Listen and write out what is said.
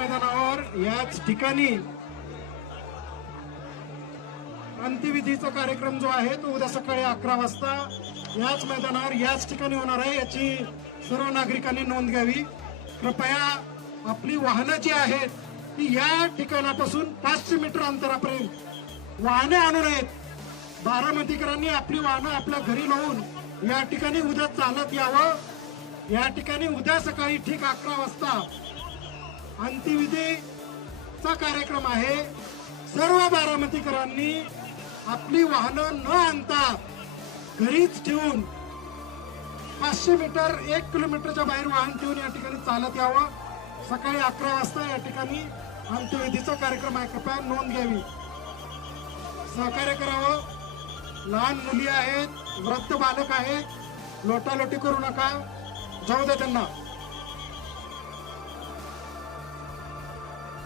मैदानावर याच ठिकाणी अंत्यविधीचा कार्यक्रम जो आहे तो उद्या सकाळी 11 वाजता याच मैदानावर याच ठिकाणी होणार आहे। याची सर्व नागरिकांनी नोंद घ्यावी। कृपया आपली वाहनं जी आहेत ती या ठिकाणापासून 500 मीटर अंतरापर्यंत वाहने आणू नयेत। बारामतीकरांनी आपली वाहनं आपल्या घरी लावून या ठिकाणी उद्या चालत यावं। या ठिकाणी उद्या सकाळी ठीक 11 वाजता अंत्यविधीचा कार्यक्रम आहे। सर्व बारामतीकरांनी आपली वाहनं न आणता घरीच ठेवून 500 मीटर 1 किलोमीटरच्या बाहेर वाहन ठेवून या ठिकाणी चालत यावं। सकाळी 11 वाजता या ठिकाणी अंत्यविधीचा कार्यक्रम आहे। कृपया नोंद घ्यावी, सहकार्य करावं। लहान मुली आहेत, वृद्ध बालक आहेत, लोटालोटी करू नका, जाऊ दे त्यांना।